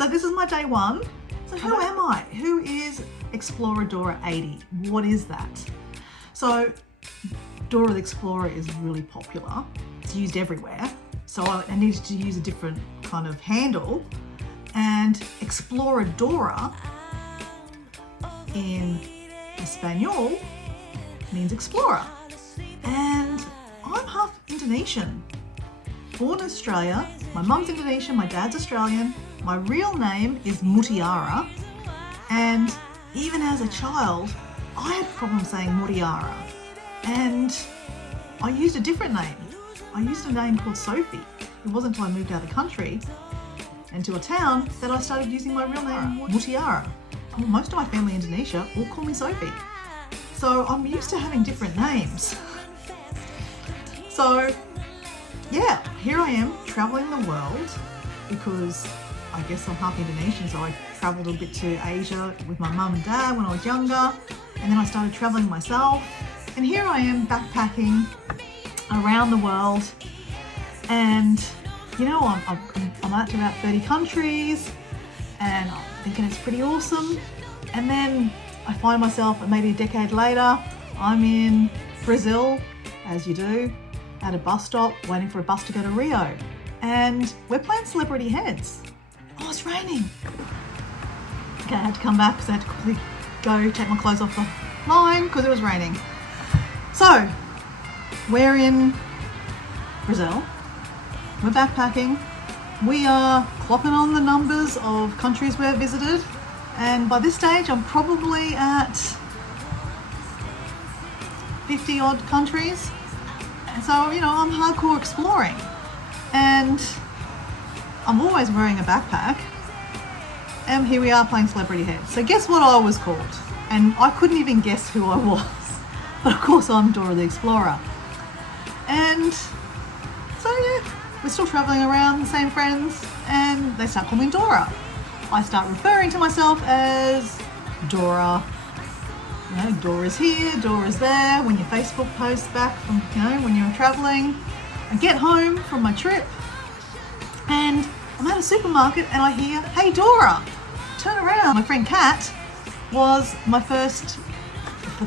So this is my day one. So who am I? Who is XPLORA DORA 80? What is that? So DORA the Explorer is really popular. It's used everywhere. So I needed to use a different kind of handle. And XPLORA DORA in Espanol means explorer. And I'm half Indonesian. Born in Australia, my mum's Indonesian, my dad's Australian. My real name is Mutiara, and even as a child, I had problems saying Mutiara, and I used a different name. I used a name called Sophie. It wasn't until I moved out of the country and to a town that I started using my real name, Mutiara. Most of my family in Indonesia all call me Sophie. So I'm used to having different names. So yeah, here I am traveling the world because I guess I'm half Indonesian, so I travelled a bit to Asia with my mum and dad when I was younger, and then I started travelling myself. And here I am backpacking around the world, and you know, I'm out to about 30 countries, and I'm thinking it's pretty awesome. And then I find myself maybe a decade later, I'm in Brazil, as you do, at a bus stop waiting for a bus to go to Rio, and we're playing Celebrity Heads. Oh, it's raining. Okay, I had to come back because I had to quickly go take my clothes off the line because it was raining. So, we're in Brazil. We're backpacking. We are clocking on the numbers of countries we've visited. And by this stage, I'm probably at 50 odd countries. And so, you know, I'm hardcore exploring. And I'm always wearing a backpack, and here we are playing Celebrity Heads. So guess what I was called? And I couldn't even guess who I was. But of course I'm Dora the Explorer. And so yeah, we're still traveling around, the same friends, and they start calling me Dora. I start referring to myself as Dora. You know, Dora's here, Dora's there. When your Facebook posts back from, you know, when you're traveling. I get home from my trip, and I'm at a supermarket and I hear, "Hey Dora!" Turn around. My friend Kat was the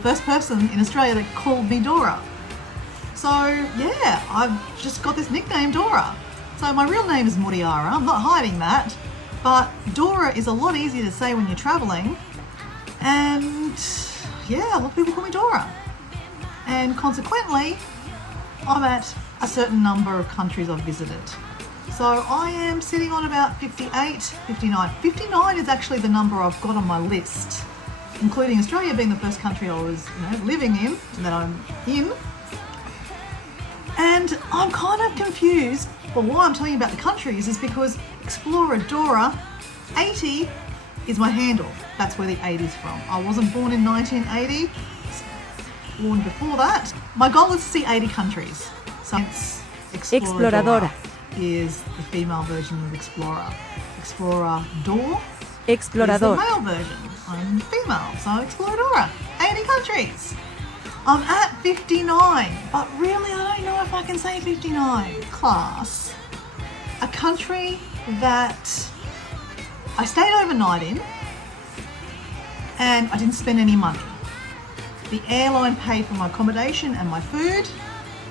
first person in Australia that called me Dora. So yeah, I've just got this nickname Dora. So my real name is Mutiara, I'm not hiding that, but Dora is a lot easier to say when you're traveling, and yeah, a lot of people call me Dora. And consequently, I'm at a certain number of countries I've visited. So I am sitting on about 58, 59. 59 is actually the number I've got on my list, including Australia being the first country I was, you know, living in, and that I'm in. And I'm kind of confused, but why I'm telling you about the countries is because XPLORA DORA 80 is my handle. That's where the 80 is from. I wasn't born in 1980, born before that. My goal is to see 80 countries. So Exploradora is the female version of Explorer. Explorador is the male version. I'm female, so Exploradora. 80 countries. I'm at 59, but really I don't know if I can say 59. Class. A country that I stayed overnight in, and I didn't spend any money. The airline paid for my accommodation and my food.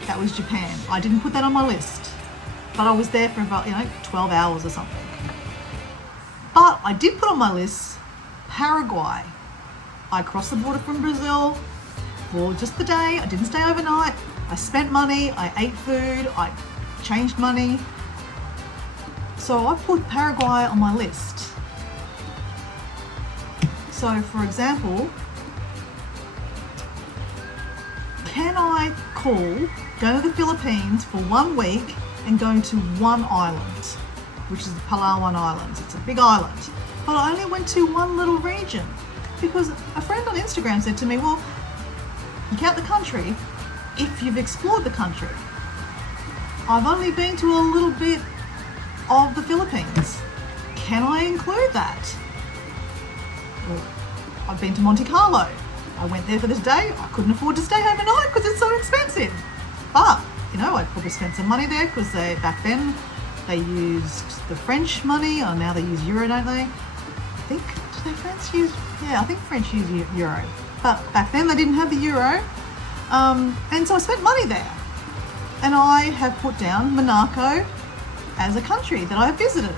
That was Japan. I didn't put that on my list, but I was there for about, 12 hours or something. But I did put on my list Paraguay. I crossed the border from Brazil for just the day. I didn't stay overnight. I spent money, I ate food, I changed money. So I put Paraguay on my list. So for example, can I go to the Philippines for 1 week and go to one island, which is the Palawan Islands. It's a big island. But I only went to one little region because a friend on Instagram said to me, well, you count the country if you've explored the country. I've only been to a little bit of the Philippines. Can I include that? Well, I've been to Monte Carlo. I went there for this day. I couldn't afford to stay overnight because it's so expensive. But, I'd probably spent some money there because back then they used the French money, or now they use euro, don't they? I think, do they French use? Yeah, I think French use euro. But back then they didn't have the euro. And so I spent money there. And I have put down Monaco as a country that I have visited.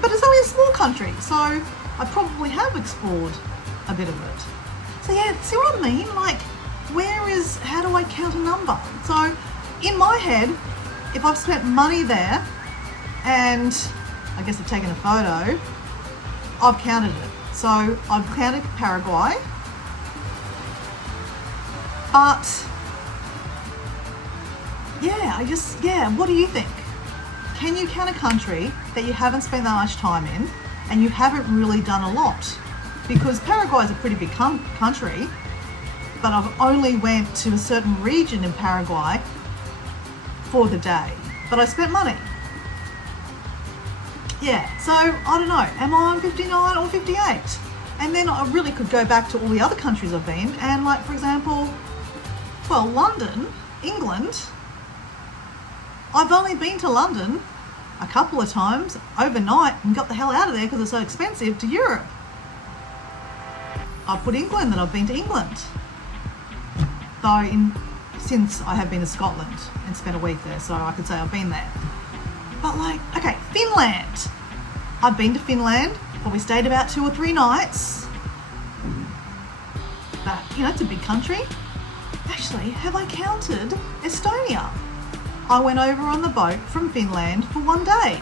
But it's only a small country, so I probably have explored a bit of it. So yeah, see what I mean? Like, how do I count a number? So in my head, if I've spent money there and I guess I've taken a photo, I've counted it. So I've counted Paraguay, but yeah, what do you think? Can you count a country that you haven't spent that much time in and you haven't really done a lot? Because Paraguay is a pretty big country, but I've only went to a certain region in Paraguay for the day, but I spent money. Yeah, so I don't know, am I on 59 or 58? And then I really could go back to all the other countries I've been, and like, for example, well, London, England, I've only been to London a couple of times overnight and got the hell out of there because it's so expensive, to Europe. I've put England that I've been to England. Though since I have been to Scotland and spent a week there, so I could say I've been there. But like, okay, Finland. I've been to Finland, probably stayed about 2 or 3 nights. But, you know, it's a big country. Actually, have I counted Estonia? I went over on the boat from Finland for 1 day.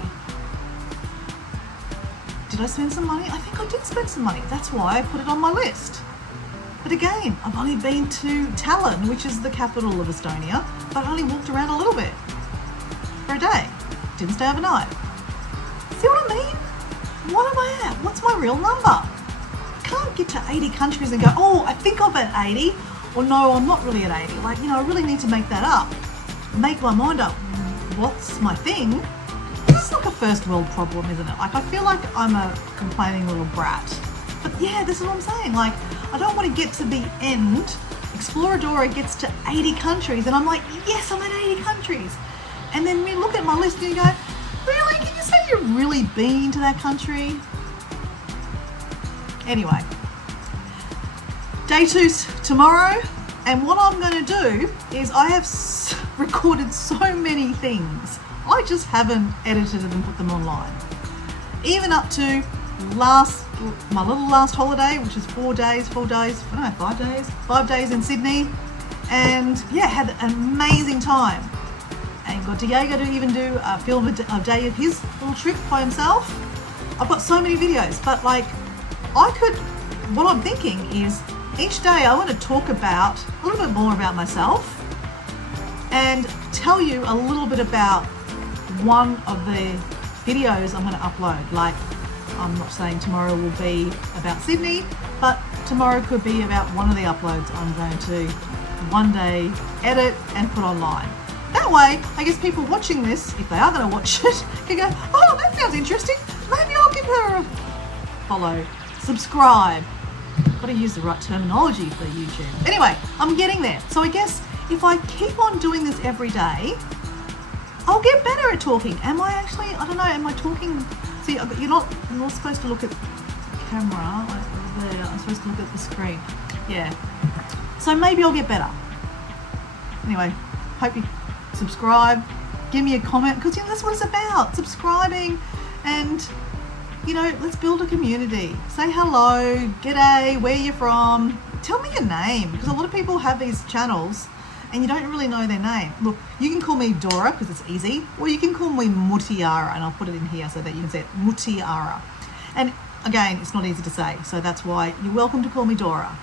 Did I spend some money? I think I did spend some money. That's why I put it on my list. But again, I've only been to Tallinn, which is the capital of Estonia, but I only walked around a little bit for a day. Didn't stay overnight. See what I mean? What am I at? What's my real number? I can't get to 80 countries and go, oh, I think I'm at 80, or no, I'm not really at 80. Like, you know, I really need to make that up. Make my mind up. What's my thing? This is like a first world problem, isn't it? Like, I feel like I'm a complaining little brat. But yeah, this is what I'm saying. Like, I don't want to get to the end. XPLORA DORA gets to 80 countries and I'm like, yes, I'm at 80 countries. And then we look at my list and you go, really? Can you say you've really been to that country? Anyway, day 2's tomorrow. And what I'm going to do is I have recorded so many things. I just haven't edited it and put them online. Even up to my little last holiday, which is 5 days in Sydney. And yeah, had an amazing time. And got Diego to even do film a day of his little trip by himself. I've got so many videos, but like, what I'm thinking is each day I want to talk about a little bit more about myself and tell you a little bit about one of the videos I'm going to upload. Like, I'm not saying tomorrow will be about Sydney, but tomorrow could be about one of the uploads I'm going to one day edit and put online. That way, I guess people watching this, if they are going to watch it, can go, oh, that sounds interesting. Maybe I'll give her a follow, subscribe. Got to use the right terminology for YouTube. Anyway, I'm getting there. So I guess if I keep on doing this every day, I'll get better at talking. Am I actually, I don't know, am I talking? See, you're not supposed to look at the camera, like there. I'm supposed to look at the screen. Yeah. So maybe I'll get better. Anyway, hope you subscribe, give me a comment, because you know, that's what it's about, subscribing, and you know, let's build a community. Say hello, g'day, where you from, tell me your name, because a lot of people have these channels and you don't really know their name. Look, you can call me Dora because it's easy, or you can call me Mutiara, and I'll put it in here so that you can say it, Mutiara. And again, it's not easy to say, so that's why you're welcome to call me Dora.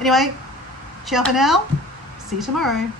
Anyway, ciao for now, see you tomorrow.